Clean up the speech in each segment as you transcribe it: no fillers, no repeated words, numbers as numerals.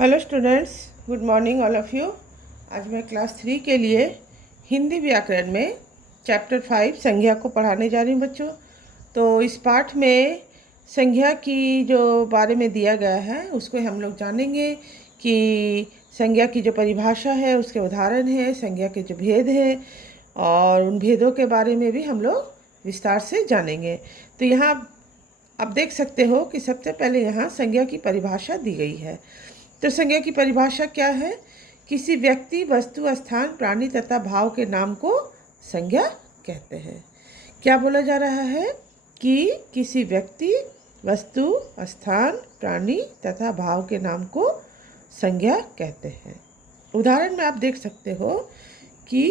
Hello students, good morning all of you. आज मैं class 3 के लिए हिंदी व्याकरण में चैप्टर 5 संज्ञा को पढ़ाने जा रही हूँ बच्चों। तो इस पाठ में संज्ञा की जो बारे में दिया गया है उसको हम लोग जानेंगे कि संज्ञा की जो परिभाषा है, उसके उदाहरण है, संज्ञा के जो भेद हैं और उन भेदों के बारे में भी हम लोग विस्तार से जानेंगे। तो यहाँ आप देख सकते हो कि सबसे पहले यहाँ संज्ञा की परिभाषा दी गई है। तो संज्ञा की परिभाषा क्या है? किसी व्यक्ति, वस्तु, स्थान, प्राणी तथा भाव के नाम को संज्ञा कहते हैं। क्या बोला जा रहा है कि किसी व्यक्ति, वस्तु, स्थान, प्राणी तथा भाव के नाम को संज्ञा कहते हैं। उदाहरण में आप देख सकते हो कि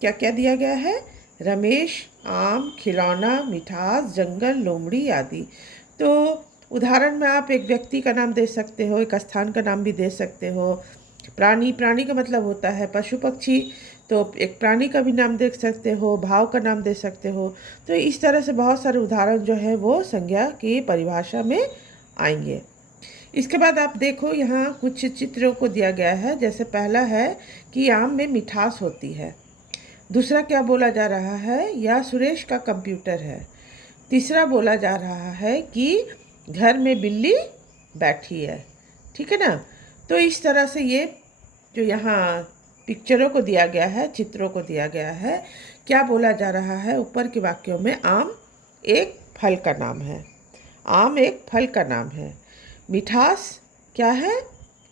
क्या क्या दिया गया है। रमेश, आम, खिलौना, मिठास, जंगल, लोमड़ी आदि। तो उदाहरण में आप एक व्यक्ति का नाम दे सकते हो, एक स्थान का नाम भी दे सकते हो। प्राणी का मतलब होता है पशु पक्षी, तो एक प्राणी का भी नाम दे सकते हो, भाव का नाम दे सकते हो। तो इस तरह से बहुत सारे उदाहरण जो है वो संज्ञा की परिभाषा में आएंगे। इसके बाद आप देखो, यहाँ कुछ चित्रों को दिया गया है। जैसे पहला है कि आम में मिठास होती है। दूसरा क्या बोला जा रहा है? या सुरेश का कंप्यूटर है। तीसरा बोला जा रहा है कि घर में बिल्ली बैठी है। ठीक है ना। तो इस तरह से ये जो यहाँ पिक्चरों को दिया गया है, चित्रों को दिया गया है, क्या बोला जा रहा है ऊपर के वाक्यों में? आम एक फल का नाम है। आम एक फल का नाम है। मिठास क्या है?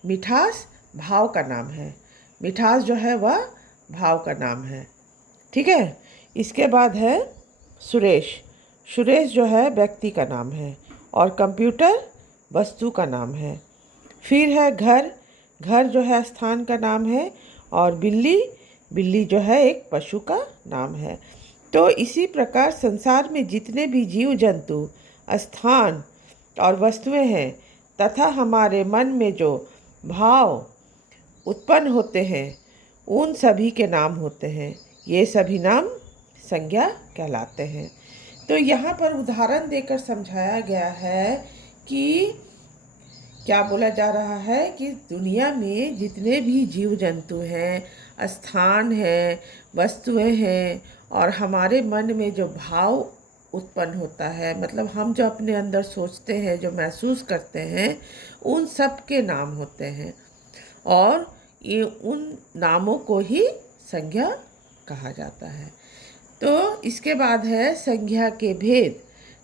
मिठास भाव का नाम है। मिठास जो है वह भाव का नाम है। ठीक है। इसके बाद है सुरेश। सुरेश जो है व्यक्ति का नाम है और कंप्यूटर वस्तु का नाम है। फिर है घर। घर जो है स्थान का नाम है और बिल्ली जो है एक पशु का नाम है। तो इसी प्रकार संसार में जितने भी जीव जंतु, स्थान और वस्तुएं हैं तथा हमारे मन में जो भाव उत्पन्न होते हैं उन सभी के नाम होते हैं। ये सभी नाम संज्ञा कहलाते हैं। तो यहाँ पर उदाहरण देकर समझाया गया है कि क्या बोला जा रहा है कि दुनिया में जितने भी जीव जंतु हैं, स्थान हैं, वस्तुएं हैं और हमारे मन में जो भाव उत्पन्न होता है, मतलब हम जो अपने अंदर सोचते हैं, जो महसूस करते हैं, उन सब के नाम होते हैं और ये उन नामों को ही संज्ञा कहा जाता है। तो इसके बाद है संज्ञा के भेद।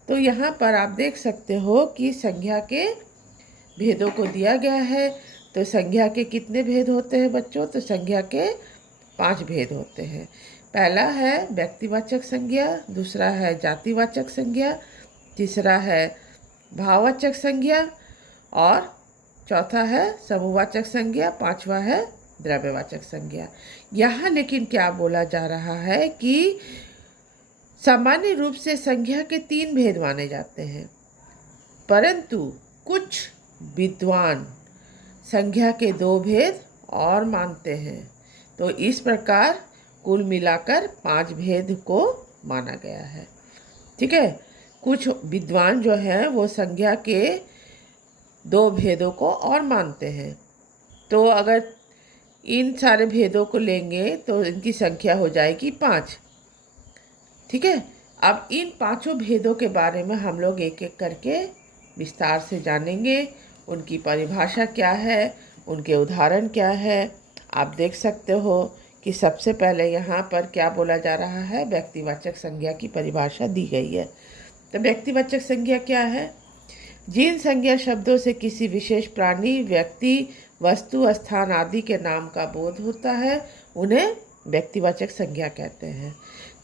तो यहाँ पर आप देख सकते हो कि संज्ञा के भेदों को दिया गया है। तो संज्ञा के कितने भेद होते हैं बच्चों? तो संज्ञा के 5 भेद होते हैं। पहला है व्यक्तिवाचक संज्ञा, दूसरा है जातिवाचक संज्ञा, तीसरा है भाववाचक संज्ञा और चौथा है समूहवाचक संज्ञा, पांचवा है द्रव्यवाचक संज्ञा। यहाँ लेकिन क्या बोला जा रहा है कि सामान्य रूप से संज्ञा के 3 भेद माने जाते हैं, परंतु कुछ विद्वान संज्ञा के 2 भेद और मानते हैं। तो इस प्रकार कुल मिलाकर 5 भेद को माना गया है। ठीक है। कुछ विद्वान जो हैं वो संज्ञा के 2 भेदों को और मानते हैं। तो अगर इन सारे भेदों को लेंगे तो इनकी संख्या हो जाएगी 5। ठीक है। अब इन 5 भेदों के बारे में हम लोग एक एक करके विस्तार से जानेंगे। उनकी परिभाषा क्या है, उनके उदाहरण क्या है। आप देख सकते हो कि सबसे पहले यहाँ पर क्या बोला जा रहा है? व्यक्तिवाचक संज्ञा की परिभाषा दी गई है। तो व्यक्तिवाचक संज्ञा क्या है? जिन संज्ञा शब्दों से किसी विशेष प्राणी, व्यक्ति, वस्तु, स्थान आदि के नाम का बोध होता है उन्हें व्यक्तिवाचक संज्ञा कहते हैं।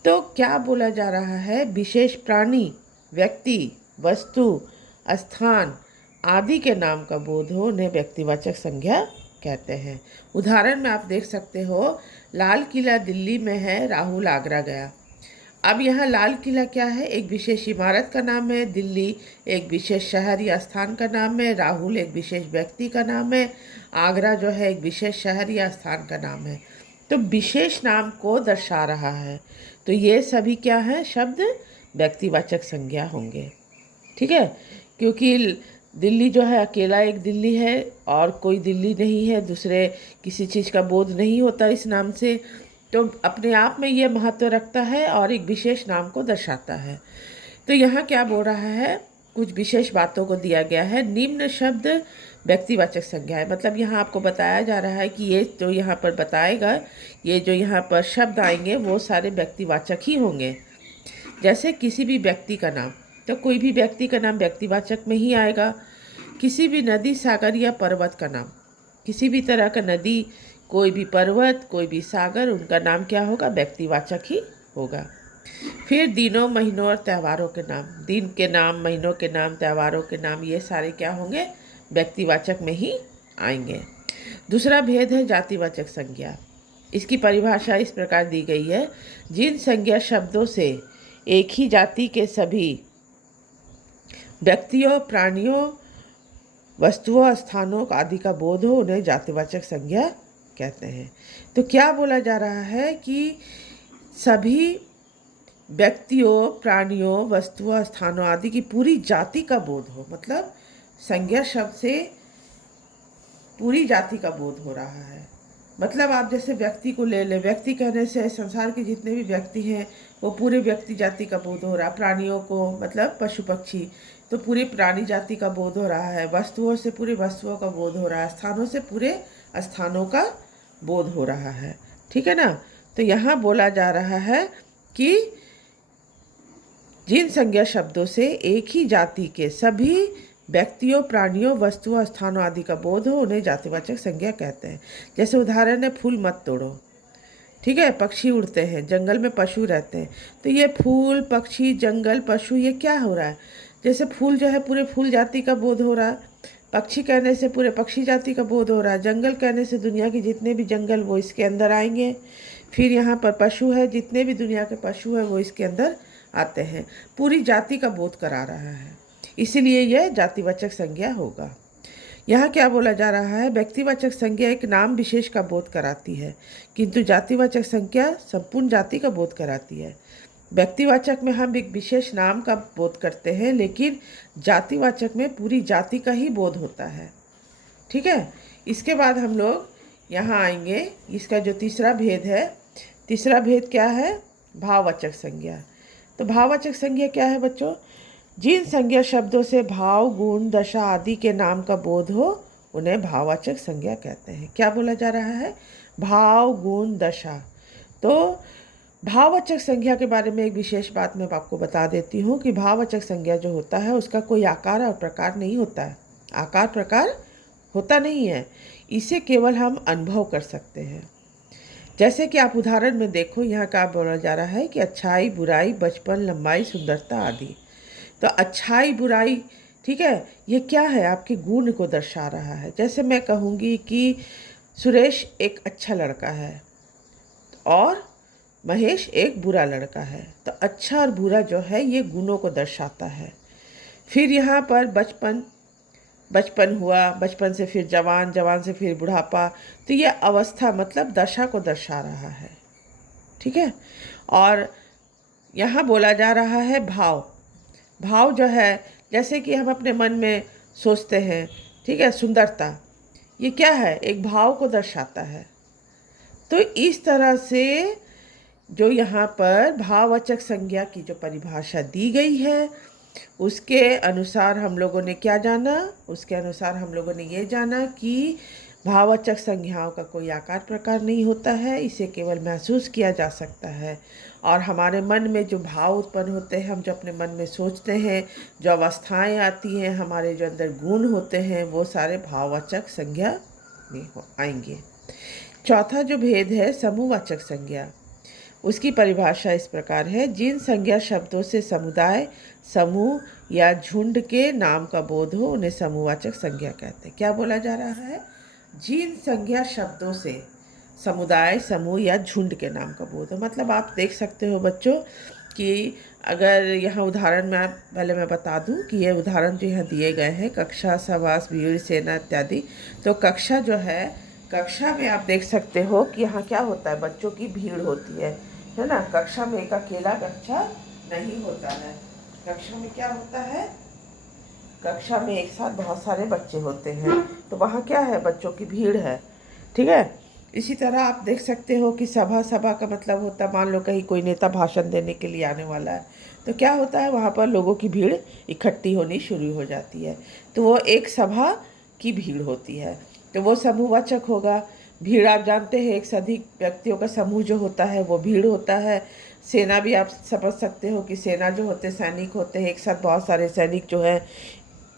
तो क्या बोला जा रहा है? विशेष प्राणी, व्यक्ति, वस्तु, स्थान आदि के नाम का बोध हो उन्हें व्यक्तिवाचक संज्ञा कहते हैं। उदाहरण में आप देख सकते हो, लाल किला दिल्ली में है, राहुल आगरा गया। अब यहाँ लाल किला क्या है? एक विशेष इमारत का नाम है। दिल्ली एक विशेष शहर या स्थान का नाम है। राहुल एक विशेष व्यक्ति का नाम है। आगरा जो है एक विशेष शहर या स्थान का नाम है। तो विशेष नाम को दर्शा रहा है। तो ये सभी क्या है? शब्द व्यक्तिवाचक संज्ञा होंगे। ठीक है। क्योंकि दिल्ली जो है अकेला एक दिल्ली है और कोई दिल्ली नहीं है, दूसरे किसी चीज़ का बोध नहीं होता इस नाम से। तो अपने आप में ये महत्व रखता है और एक विशेष नाम को दर्शाता है। तो यहाँ क्या बोल रहा है, कुछ विशेष बातों को दिया गया है। निम्न शब्द व्यक्तिवाचक संज्ञा है, मतलब यहाँ आपको बताया जा रहा है कि ये जो यहाँ पर बताएगा, ये जो यहाँ पर शब्द आएंगे वो सारे व्यक्तिवाचक ही होंगे। जैसे किसी भी व्यक्ति का नाम, तो कोई भी व्यक्ति का नाम व्यक्तिवाचक में ही आएगा। किसी भी नदी, सागर या पर्वत का नाम, किसी भी तरह का नदी, कोई भी पर्वत, कोई भी सागर, उनका नाम क्या होगा, व्यक्तिवाचक ही होगा। फिर दिनों, महीनों और त्योहारों के नाम, दिन के नाम, महीनों के नाम, त्योहारों के नाम, ये सारे क्या होंगे, व्यक्तिवाचक में ही आएंगे। दूसरा भेद है जातिवाचक संज्ञा। इसकी परिभाषा इस प्रकार दी गई है, जिन संज्ञा शब्दों से एक ही जाति के सभी व्यक्तियों, प्राणियों, वस्तुओं, स्थानों आदि का बोध हो, उन्हें जातिवाचक संज्ञा कहते हैं। तो क्या बोला जा रहा है कि सभी व्यक्तियों, प्राणियों, वस्तुओं, स्थानों आदि की पूरी जाति का बोध हो, मतलब संज्ञा शब्द से पूरी जाति का बोध हो रहा है। मतलब आप जैसे व्यक्ति को ले लें, व्यक्ति कहने से संसार के जितने भी व्यक्ति हैं वो पूरे व्यक्ति जाति का बोध हो रहा है। प्राणियों को मतलब पशु पक्षी, तो पूरी प्राणी जाति का बोध हो रहा है। वस्तुओं से पूरे वस्तुओं का बोध हो रहा है। स्थानों से पूरे स्थानों का बोध हो रहा है। ठीक है ना। तो यहाँ बोला जा रहा है कि जिन संज्ञा शब्दों से एक ही जाति के सभी व्यक्तियों, प्राणियों, वस्तुओं, स्थानों आदि का बोध हो, उन्हें जातिवाचक संज्ञा कहते हैं। जैसे उदाहरण है, फूल मत तोड़ो। ठीक है, पक्षी उड़ते हैं, जंगल में पशु रहते हैं। तो ये फूल, पक्षी, जंगल, पशु, ये क्या हो रहा है, जैसे फूल जो है पूरे फूल जाति का बोध हो रहा है, पक्षी कहने से पूरे पक्षी जाति का बोध हो रहा है, जंगल कहने से दुनिया के जितने भी जंगल वो इसके अंदर आएंगे। फिर यहाँ पर पशु है, जितने भी दुनिया के पशु है वो इसके अंदर आते हैं। पूरी जाति का बोध करा रहा है, इसीलिए यह जातिवाचक संज्ञा होगा। यहाँ क्या बोला जा रहा है, व्यक्तिवाचक संज्ञा एक नाम विशेष का बोध कराती है, किंतु जातिवाचक संज्ञा संपूर्ण जाति का बोध कराती है। व्यक्तिवाचक में हम एक विशेष नाम का बोध करते हैं, लेकिन जातिवाचक में पूरी जाति का ही बोध होता है। ठीक है। इसके बाद हम लोग यहाँ आएंगे, इसका जो तीसरा भेद है, तीसरा भेद क्या है, भाववाचक संज्ञा। तो भाववाचक संज्ञा क्या है बच्चों, जिन संज्ञा शब्दों से भाव, गुण, दशा आदि के नाम का बोध हो, उन्हें भाववाचक संज्ञा कहते हैं। क्या बोला जा रहा है, भाव, गुण, दशा। तो भाववाचक संज्ञा के बारे में एक विशेष बात मैं आपको बता देती हूँ कि भाववाचक संज्ञा जो होता है उसका कोई आकार और प्रकार नहीं होता है। आकार प्रकार होता नहीं है, इसे केवल हम अनुभव कर सकते हैं। जैसे कि आप उदाहरण में देखो, यहाँ क्या बोला जा रहा है कि अच्छाई, बुराई, बचपन, लंबाई, सुंदरता आदि। तो अच्छाई, बुराई, ठीक है, ये क्या है, आपके गुण को दर्शा रहा है। जैसे मैं कहूँगी कि सुरेश एक अच्छा लड़का है और महेश एक बुरा लड़का है, तो अच्छा और बुरा जो है ये गुणों को दर्शाता है। फिर यहाँ पर बचपन, बचपन हुआ, बचपन से फिर जवान, जवान से फिर बुढ़ापा, तो ये अवस्था मतलब दशा को दर्शा रहा है। ठीक है। और यहाँ बोला जा रहा है भाव। भाव जो है, जैसे कि हम अपने मन में सोचते हैं, ठीक है, सुंदरता, ये क्या है, एक भाव को दर्शाता है। तो इस तरह से जो यहाँ पर भाववाचक संज्ञा की जो परिभाषा दी गई है, उसके अनुसार हम लोगों ने क्या जाना, उसके अनुसार हम लोगों ने ये जाना कि भाववाचक संज्ञाओं का कोई आकार प्रकार नहीं होता है, इसे केवल महसूस किया जा सकता है। और हमारे मन में जो भाव उत्पन्न होते हैं, हम जो अपने मन में सोचते हैं, जो अवस्थाएं आती हैं, हमारे जो अंदर गुण होते हैं, वो सारे भाववाचक संज्ञा में आएंगे। चौथा जो भेद है, समूहवाचक संज्ञा। उसकी परिभाषा इस प्रकार है, जिन संज्ञा शब्दों से समुदाय, समूह या झुंड के नाम का बोध हो, उन्हें समूहवाचक संज्ञा कहते हैं। क्या बोला जा रहा है, जिन संज्ञा शब्दों से समुदाय, समूह या झुंड के नाम का बोध हो। मतलब आप देख सकते हो बच्चों कि अगर यहाँ उदाहरण में पहले मैं बता दूं कि ये उदाहरण जो यहाँ दिए गए हैं, कक्षा, सवास, भीड़, सेना इत्यादि। तो कक्षा जो है, कक्षा में आप देख सकते हो कि यहाँ क्या होता है, बच्चों की भीड़ होती है ना। कक्षा में एक अकेला बच्चा नहीं होता है, कक्षा में क्या होता है, कक्षा में एक साथ बहुत सारे बच्चे होते हैं, तो वहाँ क्या है, बच्चों की भीड़ है। ठीक है। इसी तरह आप देख सकते हो कि सभा का मतलब होता है, मान लो कहीं कोई नेता भाषण देने के लिए आने वाला है, तो क्या होता है, वहाँ पर लोगों की भीड़ इकट्ठी होनी शुरू हो जाती है, तो वो एक सभा की भीड़ होती है, तो वो समूहवाचक होगा। भीड़ आप जानते हैं, एक से अधिक व्यक्तियों का समूह जो होता है वो भीड़ होता है। सेना भी आप समझ सकते हो कि सेना जो होते हैं, सैनिक होते हैं, एक साथ बहुत सारे सैनिक जो है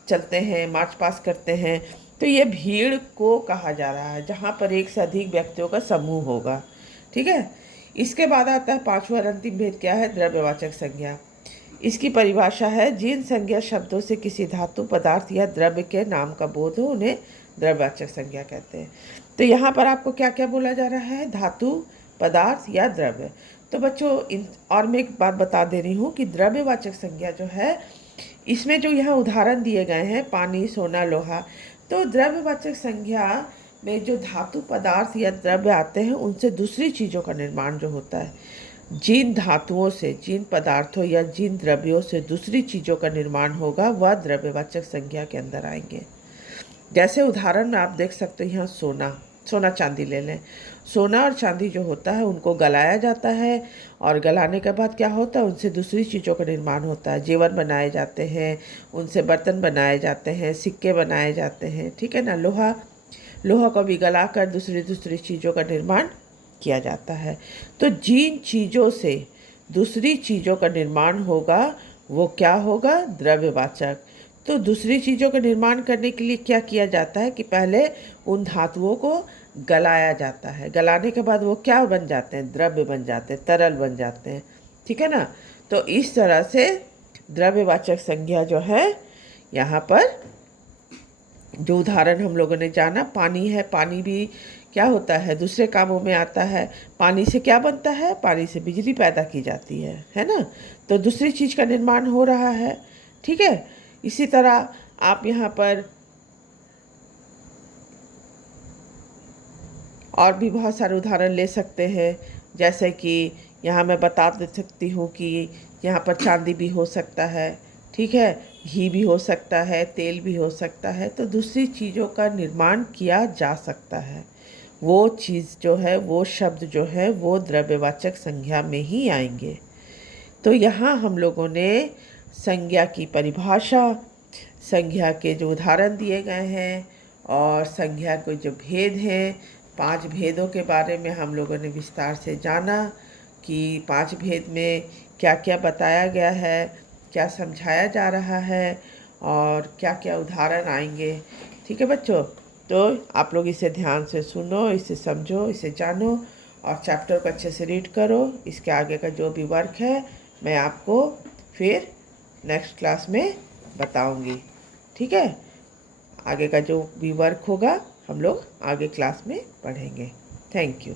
चलते हैं, मार्च पास करते हैं, तो ये भीड़ को कहा जा रहा है जहाँ पर एक से अधिक व्यक्तियों का समूह होगा। ठीक है। इसके बाद आता है पांचवा और अंतिम भेद, क्या है, द्रव्यवाचक संज्ञा। इसकी परिभाषा है, जिन संज्ञा शब्दों से किसी धातु, पदार्थ या द्रव्य के नाम का बोध हो उन्हें द्रव्यवाचक संज्ञा कहते हैं। तो यहाँ पर आपको क्या क्या बोला जा रहा है, धातु, पदार्थ या द्रव्य। तो बच्चों और मैं एक बात बता दे रही हूँ कि द्रव्यवाचक संज्ञा जो है, इसमें जो यहाँ उदाहरण दिए गए हैं, पानी, सोना, लोहा, तो द्रव्यवाचक संज्ञा में जो धातु, पदार्थ या द्रव्य आते हैं, उनसे दूसरी चीज़ों का निर्माण जो होता है, जिन धातुओं से, जिन पदार्थों या जिन द्रव्यों से दूसरी चीज़ों का निर्माण होगा, वह द्रव्यवाचक संज्ञा के अंदर आएंगे। जैसे उदाहरण में आप देख सकते हो, यहाँ सोना चांदी ले लें। सोना और चांदी जो होता है उनको गलाया जाता है, और गलाने के बाद क्या होता है, उनसे दूसरी चीज़ों का निर्माण होता है। जेवर बनाए जाते हैं, उनसे बर्तन बनाए जाते हैं, सिक्के बनाए जाते हैं। ठीक है ना। लोहा को भी गलाकर दूसरी चीज़ों का निर्माण किया जाता है। तो जिन चीज़ों से दूसरी चीज़ों का निर्माण होगा वो क्या होगा, द्रव्यवाचक। तो दूसरी चीज़ों का निर्माण करने के लिए क्या किया जाता है कि पहले उन धातुओं को गलाया जाता है, गलाने के बाद वो क्या बन जाते हैं, द्रव्य बन जाते हैं, तरल बन जाते हैं। ठीक है ना। तो इस तरह से द्रव्यवाचक संज्ञा जो है, यहाँ पर जो उदाहरण हम लोगों ने जाना, पानी है, पानी भी क्या होता है, दूसरे कामों में आता है। पानी से क्या बनता है, पानी से बिजली पैदा की जाती है ना। तो दूसरी चीज़ का निर्माण हो रहा है। ठीक है। इसी तरह आप यहाँ पर और भी बहुत सारे उदाहरण ले सकते हैं, जैसे कि यहाँ मैं बता दे सकती हूँ कि यहाँ पर चांदी भी हो सकता है। ठीक है। घी भी हो सकता है, तेल भी हो सकता है। तो दूसरी चीज़ों का निर्माण किया जा सकता है। वो चीज़ जो है, वो शब्द जो है, वो द्रव्यवाचक संज्ञा में ही आएंगे। तो यहाँ हम लोगों ने संज्ञा की परिभाषा, संज्ञा के जो उदाहरण दिए गए हैं, और संज्ञा के जो भेद हैं, 5 भेदों के बारे में हम लोगों ने विस्तार से जाना कि 5 भेद में क्या क्या बताया गया है, क्या समझाया जा रहा है, और क्या क्या उदाहरण आएंगे। ठीक है बच्चों। तो आप लोग इसे ध्यान से सुनो, इसे समझो, इसे जानो, और चैप्टर को अच्छे से रीड करो। इसके आगे का जो भी वर्क है मैं आपको फिर नेक्स्ट क्लास में बताऊंगी। ठीक है। आगे का जो भी वर्क होगा हम लोग आगे क्लास में पढ़ेंगे। Thank you.